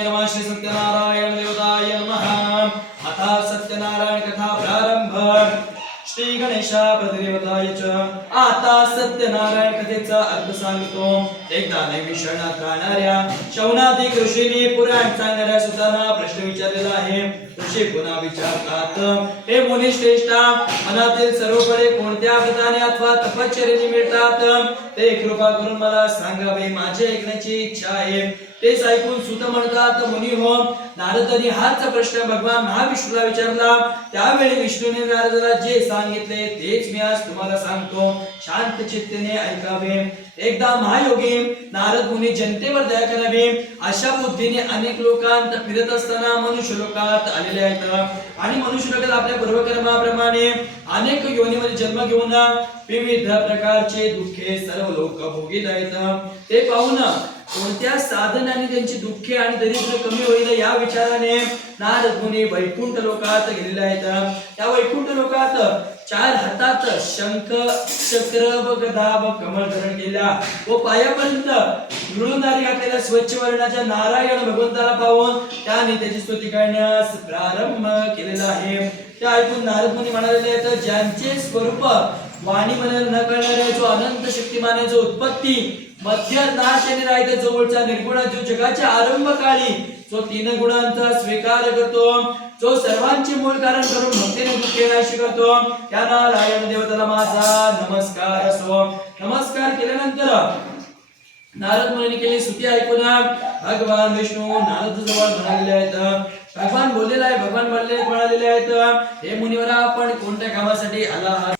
नमः श्री सत्यनारायण देवताय नमः। अथा सत्यनारायण कथा प्रारंभ। श्री गणेशा प्रतिदेवताय च। आता सत्यनारायण कथेचा अर्थ सांगतो। एकदा नैमी शरणात राहणाऱ्या शौनाधिक ऋषीने पुराण सांगणाऱ्या सुतांना प्रश्न विचारलेला आहे। ऋषी पुन्हा विचारतात, हे मुनी श्रेष्ठा, मनातील सर्व फळे कोणत्या व्रताने अथवा तपश्चर्येने मिळतात ते कृपा करून मला सांगावे, माझे ऐकण्याची इच्छा आहे। तेच ऐकून सुत म्हणतात, मुनी हो, नारदांनी हाच प्रश्न भगवान महाविष्णूला विचारला। त्यावेळी विष्णूने नारदाला जे सांगितले तेच मी आज तुम्हाला सांगतो, शांत चित्तेने ऐकावे। एकदा महायोगी नारद मुनी जनतेवर दया करावी अशा बुद्धीने अनेक लोकांत फिरत असताना मनुष्य लोकात आलेले आहेत आणि मनुष्य लोकात आपल्या पूर्वकर्माप्रमाणे अनेक योनीमध्ये जन्म घेऊन विविध प्रकारचे दुःखे सर्व लोक भोगीत आहेत। ते पाहून कोणत्या साधनाने त्यांची दुःखे आणि दरिद्र कमी होईल या विचाराने नारद मुनी वैकुंठ लोकात गेलेले आहेत। त्या वैकुंठ लोकात 4 हातात शंख चक्र व गदा व कमळ धारण केल्या व पायापर्यंत मृदुनारी घातलेल्या स्वच्छ वर्णाच्या नारायण भगवंताला पाहून त्याने त्याची स्तुती करण्यास प्रारंभ केलेला आहे। ते ऐकून नारद मुनी म्हणाले आहेत, ज्यांचे स्वरूप वाणी म्हणायला न कळणारे, जो अनंत शक्तिमान आहे, जो उत्पत्ती मध्य नाश आणि राहते, जवळचा निर्गुण, जो जगाच्या आरंभ काळी जो 3 गुणांचा स्वीकार करतो, जो सर्वांचे मूळ कारण करून भक्तीने दुःखे नाश करतो, त्या नारायण देवताला माझा नमस्कार असो। नमस्कार केल्यानंतर नारद मुनीने केली स्तुती ऐकून भगवान विष्णू नारद जवळ म्हणालेले आहेत, भगवान बोललेला आहे, भगवान म्हणालेले आहेत, हे मुनिवरा, आपण कोणत्या कामासाठी आला आहात?